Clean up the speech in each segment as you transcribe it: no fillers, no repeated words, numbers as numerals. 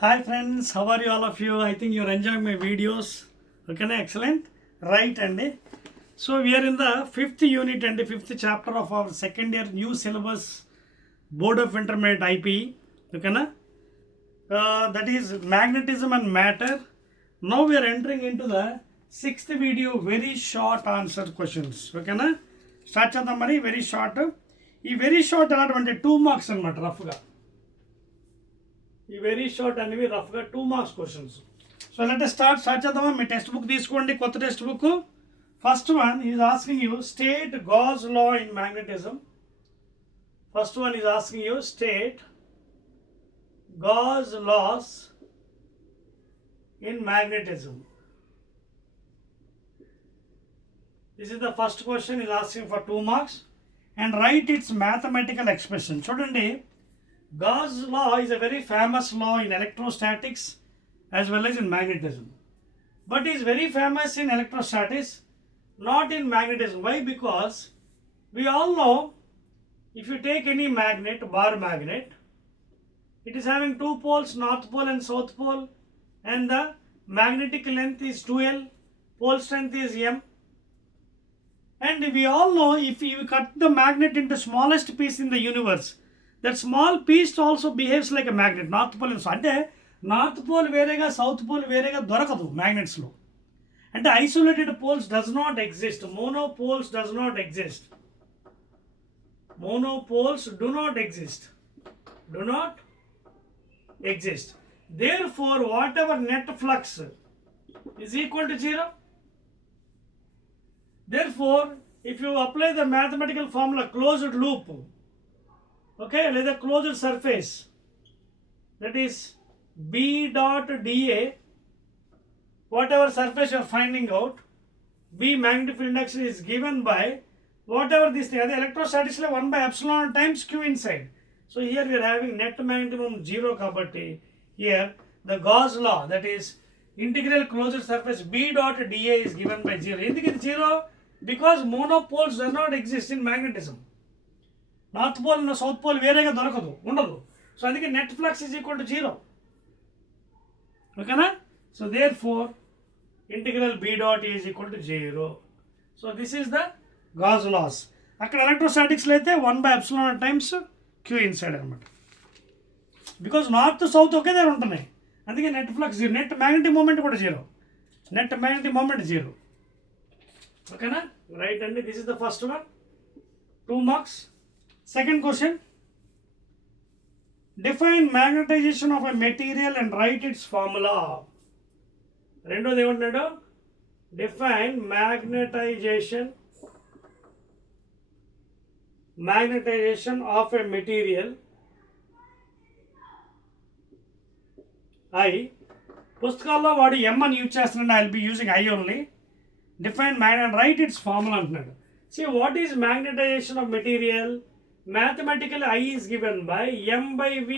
Hi friends, how are you all of you? I think you're enjoying my videos. Okay, excellent. Right, and so we are in the fifth unit and the fifth chapter of our second year new syllabus Board of Intermediate IPE. Okay, that is magnetism and matter. Now we are entering into the sixth video, very short answer questions. Okay, start chadam mari very short. ఈ very short అలాంటి 2 marks అనమాట రఫ్గా. ఈ very short అనేవి రఫ్గా 2 marks questions. So let us start చేద్దామా. మీ text book తీసుకోండి, కొత్త text book. First one is asking you state Gauss law in magnetism. First one is asking you state Gauss laws in magnetism. This is the first question, is asking for 2 marks and write its mathematical expression. Chudandi, Gauss law is a very famous law in electrostatics as well as in magnetism. But is very famous in electrostatics, not in magnetism. Why? Because we all know if you take any magnet, bar magnet, it is having 2 poles, north pole and south pole, and the magnetic length is 2L, pole strength is M. And we all know if you cut the magnet into smallest piece in the universe, that small piece also behaves like a magnet. North pole and south. అంటే north pole వేరేగా south pole వేరేగా దొరకదు మ్యాగ్నెట్స్లో. అంటే isolated poles does not exist. Monopoles does not exist. Monopoles do not exist. Do not exist. Therefore, whatever net flux is equal to 0. Therefore, if you apply the mathematical formula closed loop, okay, like the closed surface, that is B dot dA, whatever surface you are finding out, B magnetic field index is given by whatever this thing, the electrostatics 1 by epsilon times Q inside. So here we are having net magnetism 0 kabatti. Here the Gauss law, that is integral closed surface B dot dA is given by 0. ఎందుకు ఇది 0? Because monopoles do not exist in magnetism. North pole and south pole వేరేగా దొరకదు, ఉండదు. So అందుకే net flux is equal to 0. ఓకేనా? So therefore integral B dot is equal to 0. So this is the Gauss laws. అక్కడ ఎలక్ట్రోస్టాటిక్స్లో అయితే 1 by epsilon times Q inside అనమాట. Because north south ఒకే దగ్గర ఉంటున్నాయి, అందుకే net flux 0. Net magnetic moment కూడా 0. Net magnetic moment 0. ఓకేనా? రైట్ అండి. This is the first one, 2 marks. Second question, define magnetization of a material and write its formula. రెండోది ఏమంటున్నాడు? Define magnetization of a material I. పుస్తకాల్లో వాడు M అని use చేస్తున్నాడు, I will be using I only. Define magnet and write its formula అంటున్నాడు. See, what is magnetization of material? Mathematically I is given by M by V.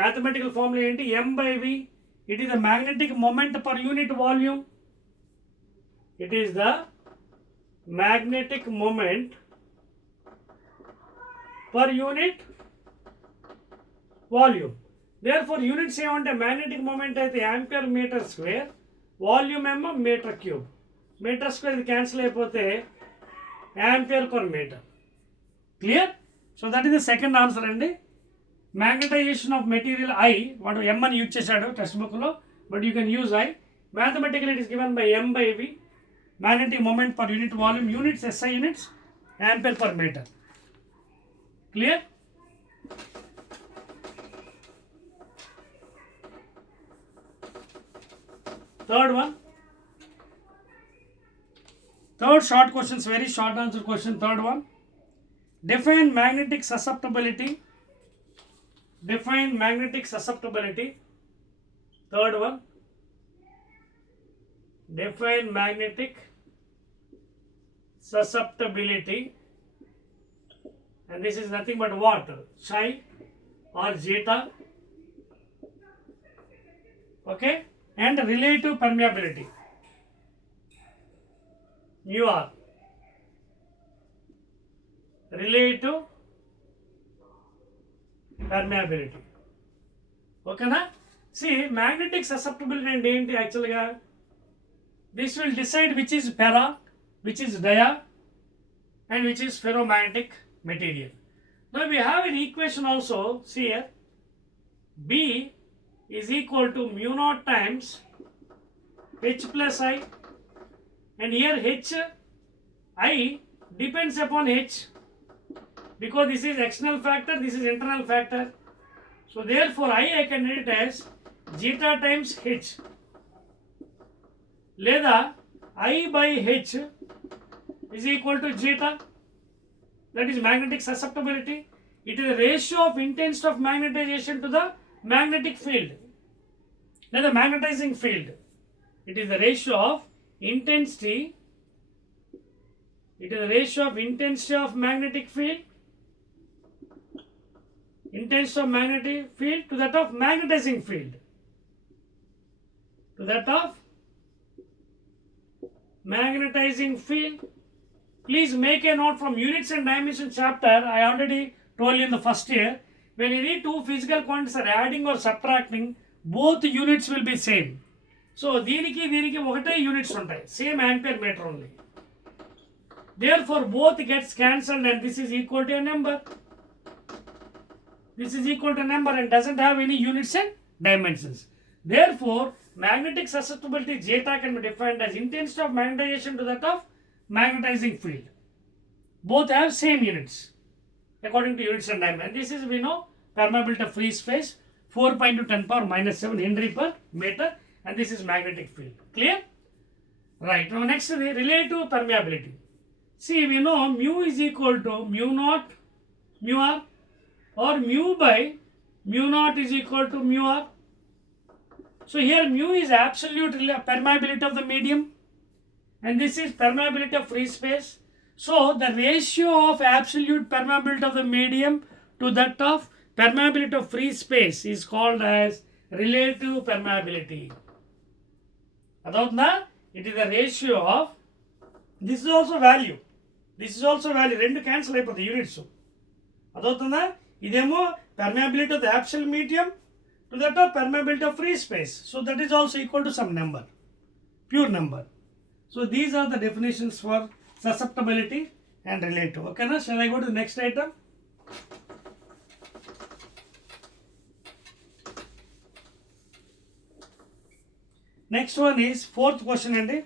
Mathematical formula ఏంటి? M by V. It is the magnetic moment per unit volume. It is the magnetic moment per unit volume. Therefore units ఏమంటే magnetic moment అయితే ampere meter square, volume ఏమో meter cube. Meter square ఇది cancel అయిపోతే ampere per meter. Clear? So that is the second answer అండి. Magnetization of material I, వాడు M అని use చేశాడు text బుక్లో, but you can use I. Mathematical it is given by M by V. Magnetic moment per unit volume, units SI units, ampere per meter. Clear? Third one, third short questions, very short answer question. Third one, define magnetic susceptibility. Define magnetic susceptibility. Third one, define magnetic susceptibility, and this is nothing but what? Psi or zeta. Okay? And relative permeability, mu r. Relative permeability. ఓకేనా? See, magnetic susceptibility అంటే ఏంటి యాక్చువల్గా? This will decide which is para, which is dia, and which is ferromagnetic material. Now we have an equation also. See here, B is equal to mu naught times H plus I, and here H I depends upon H because this is external factor, this is internal factor. So therefore I can write it as zeta times H, లేదా I by H is equal to zeta, that is magnetic susceptibility. It is the ratio of intensity of magnetization to the magnetic field, లేదా magnetizing field. It is the ratio of intensity, it is the ratio of intensity of magnetic field, intensity of magnetic field to that of magnetizing field, to that of magnetizing field. Please make a note from units and dimension chapter. I already told you in the first year, when you need two physical quantities are adding or subtracting, both units will be same. So దీనికి ఒకటే units ఉంటాయి, same ampere meter only. Therefore both gets cancelled and this is equal to a number. This is equal to a number and doesn't have any units and dimensions. Therefore magnetic susceptibility zeta can be defined as intensity of magnetization to that of magnetizing field. Both have same units according to units and dimensions. This is, we know, permeability of free space 4×10⁻⁻7 Henry per meter, and this is magnetic field. Clear? Right. Now next is relative permeability. See, we know mu is equal to mu naught mu r, or mu by mu naught is equal to mu r. So here mu is absolute permeability of the medium and this is permeability of free space. So the ratio of absolute permeability of the medium to that of permeability of free space is called as relative permeability. Adavutunda? It is the ratio of, this is also value, this is also value, rendu cancel అయిపోతాయి units. అదవుతుందా? ఇదేమో permeability of the absolute medium to that of permeability of free space. So that is also equal to some number, pure number. So these are the definitions for susceptibility and relative. Okay, now shall I go to the next item? Next one is fourth question andi,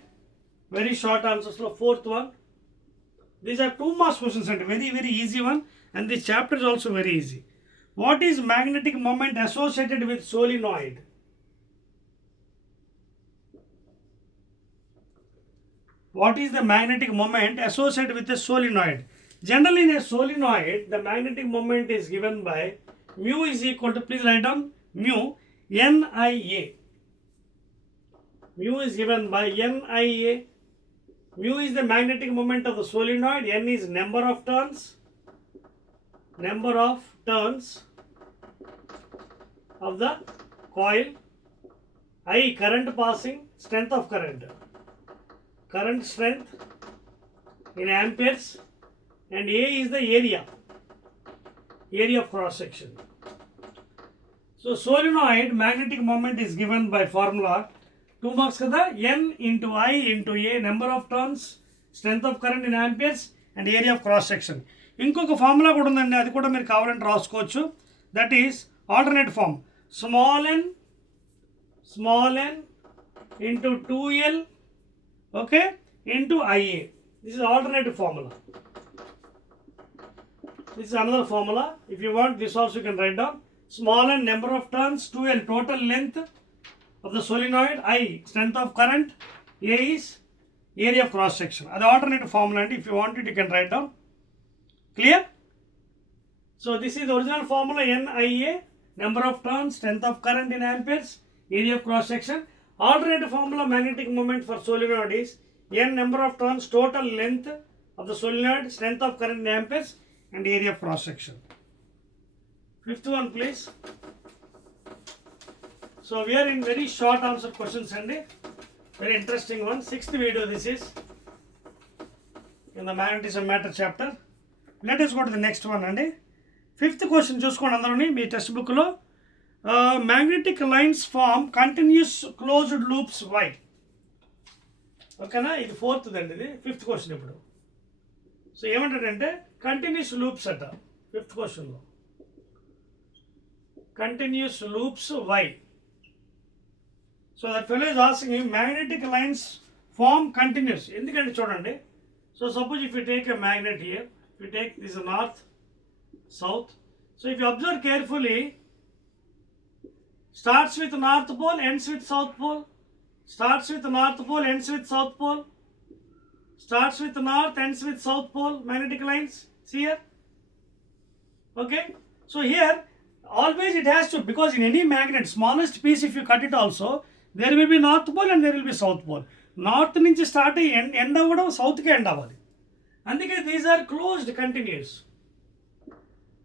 very short answers lo fourth one. These are 2 marks questions and very easy one, and this chapter is also very easy. What is magnetic moment associated with solenoid? What is the magnetic moment associated with a solenoid? Generally in a solenoid, the magnetic moment is given by mu is equal to, please write down, mu NIA. Mu is given by NIA. Mu is the magnetic moment of the solenoid. N is number of turns of the coil. I current passing, strength of current strength in amperes, and A is the area of cross section. So solenoid magnetic moment is given by formula 2 marks kada, N into I into A, number of turns, strength of current in amperes, and area of cross section. ఇంకొక formula కూడా ఉందండి, అది కూడా మీరు కావాలంటే రాసుకోవచ్చు. That is alternate form, small n into 2L, okay, into IA. This is alternative formula. This is another formula. If you want, this also you can write down. Small n number of turns, 2L total length of the solenoid, I strength of current, A is area of cross section. That is alternative formula, and if you want it you can write down. Clear? So this is the original formula, NIA, number of turns, strength of current in amperes, area of cross section. Alternative formula magnetic moment for solenoid is N number of turns, total length of the solenoid, strength of current in amperes, and area of cross section. Fifth one, please. So we are in very short answer questions and very interesting one. 6th video this is in the magnetism matter chapter. Let us go to the next one అండి. 5th question చూసుకోండి అందరూని మీ text బుక్లో. magnetic lines form continuous closed loops. Why? ఓకేనా, ఇది fourth అండి, ఇది fifth question ఇప్పుడు. So ఏమంటాడంటే continuous loops అట ఫిఫ్త్ క్వశ్చన్లో. Continuous loops why? So that fellow is asking magnetic lines form continuous. ఎందుకంటే చూడండి, so suppose if you take a magnet here, if you take this north, south, so if you observe carefully, starts with north pole, ends with south pole, starts with north pole, ends with south pole, starts with north, ends with south pole, magnetic lines. See here, okay, so here always it has to, because in any magnet smallest piece if you cut it also, there will be north pole and there will be south pole. North నుంచి start అయ్యి end అవ్వడం సౌత్కి end అవ్వాలి. అందుకే these are closed continuous.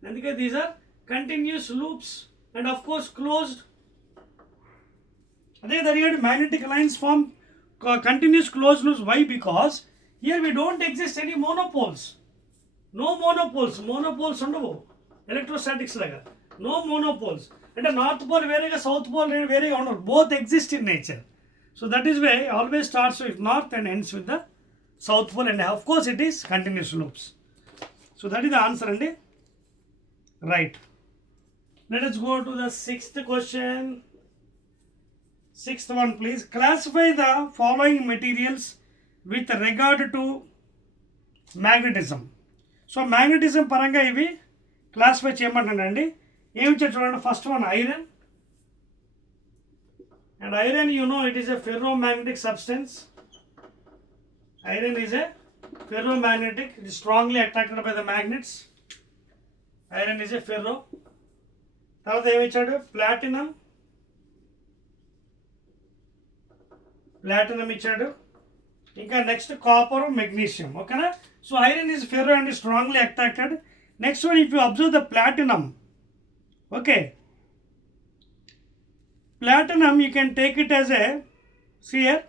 అందుకే these are continuous loops and of course closed. అదే జరిగాడు magnetic lines form continuous close loops. Why? Because here we don't exist any monopoles. No monopoles. Monopoles ఉండవు electrostatics లాగా. No monopoles అంటే north pole వేరేగా south pole వేరేగా ఉండవు. Both exist in nature. So that is why always starts with north and ends with the south pole, and of course it is continuous loops. So that is the answer, and right. Let us go to the sixth question. Sixth one, please. Classify the following materials with regard to magnetism. So magnetism paranga ivi classify cheyamantanandi. Em chudandi, first one iron. And iron, you know, it is a ferromagnetic substance. Iron is a ferromagnetic. It is strongly attracted by the magnets. Iron is a ferro. తర్వాత ఏమి ఇచ్చాడు? Platinum. Platinum ఇచ్చాడు. ఇంకా next copper, magnesium. ఓకేనా? So iron is ferro and is strongly attracted. Next one, if you observe the platinum, okay, platinum you can take it as a, see here,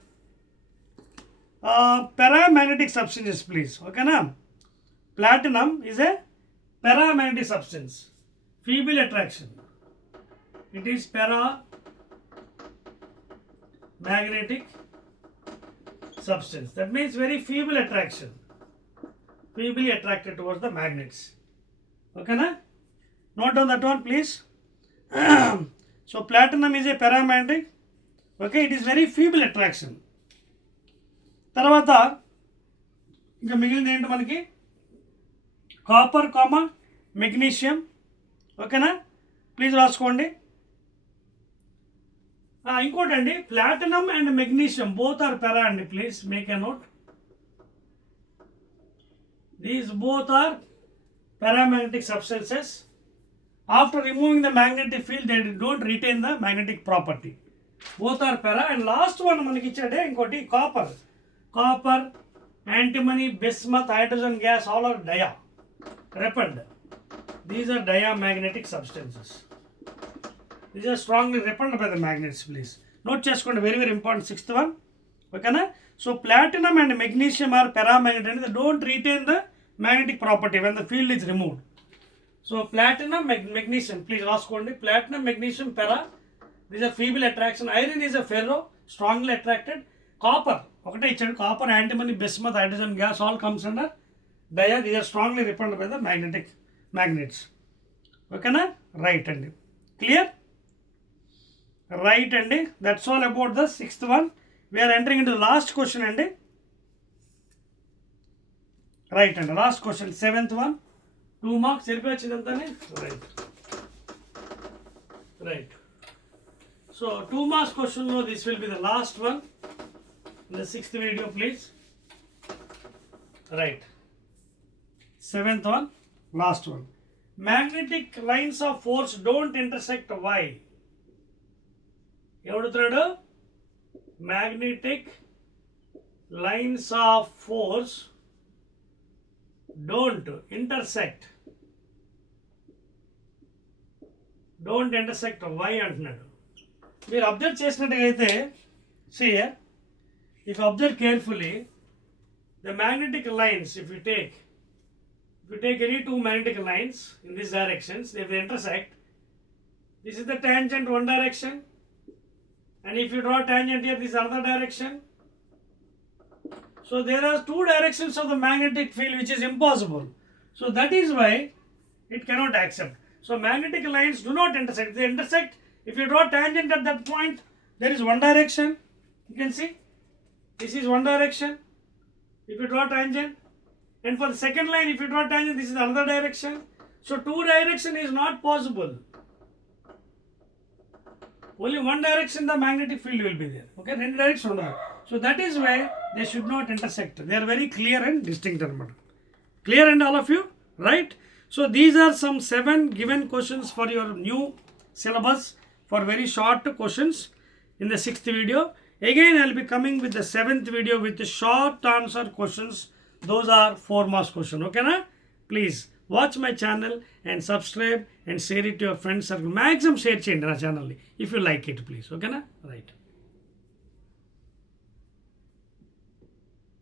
paramagnetic substance, please. Okay na? Platinum is a paramagnetic substance, feeble attraction. It is paramagnetic substance. That means very feeble attraction, feebly attracted towards the magnets. Okay na? Note down that one, please. So platinum is a paramagnetic. Okay, it is very feeble attraction. తర్వాత ఇంకా మిగిలింది ఏంటి మనకి? Copper, magnesium. ఓకేనా? Please రాసుకోండి. ఇంకోటండి, platinum and magnesium both are para అండి. Please make a note. These both are paramagnetic substances. After removing the magnetic field, they don't retain the magnetic property. Both are para. And last one మనకి ఇచ్చాడే ఇంకోటి copper. Copper, antimony, bismuth, hydrogen gas, all are dia repelled. These are diamagnetic substances. These are strongly repelled by the magnets. Please note చేసుకోండి, very very important, sixth one. ఓకేనా? So platinum and magnesium are paramagnetic and they don't retain the magnetic property when the field is removed. So platinum, magnesium, please రాసుకోండి. Platinum, magnesium, para. These are feeble attraction. Iron is a ferro, strongly attracted. Copper, ఒకటే ఇచ్చాడు. Copper, antimony, bismuth, hydrogen gas, all comes under dia. These are strongly repelled by the magnets. ఓకేనా? Right అండి. Clear? Right అండి. That's all about the sixth one. We're entering into the last question అండి. Right అండి, last question, seventh one. 2 marks సరిపోయిందంతానే. Right. So 2 marks question, this will be the last one in the 6th video, please. Right. 7th one, last one. Magnetic lines of force don't intersect. Why? ఎవడుతున్నాడు? Magnetic lines of force don't intersect. Don't intersect. Why అంటున్నాడు. మీరు observe చేసినట్టుగైతే, see here, if you observe carefully, the magnetic lines, if you take any two magnetic lines in these directions, if they intersect, This is the tangent one direction, and if you draw tangent here, this is another direction. So there are two directions of the magnetic field which is impossible. So that is why it cannot accept. So magnetic lines do not intersect. They intersect. If you draw tangent at that point, there is one direction. You can see this is one direction. If you draw tangent, and for the second line, if you draw tangent, this is another direction. So two direction is not possible. Only one direction the magnetic field will be there. Okay, two direction. So that is why they should not intersect. They are very clear and distinct. Clear and all of you, right? So these are some 7 given questions for your new syllabus for very short questions in the 6th video. Again, I will be coming with the 7th video with the short answer questions. Those are 4 marks question. Okay, na? Please watch my channel and subscribe and share it to your friends circle. Maximum share cheyandi na channel if you like it, please. Okay, na? Right.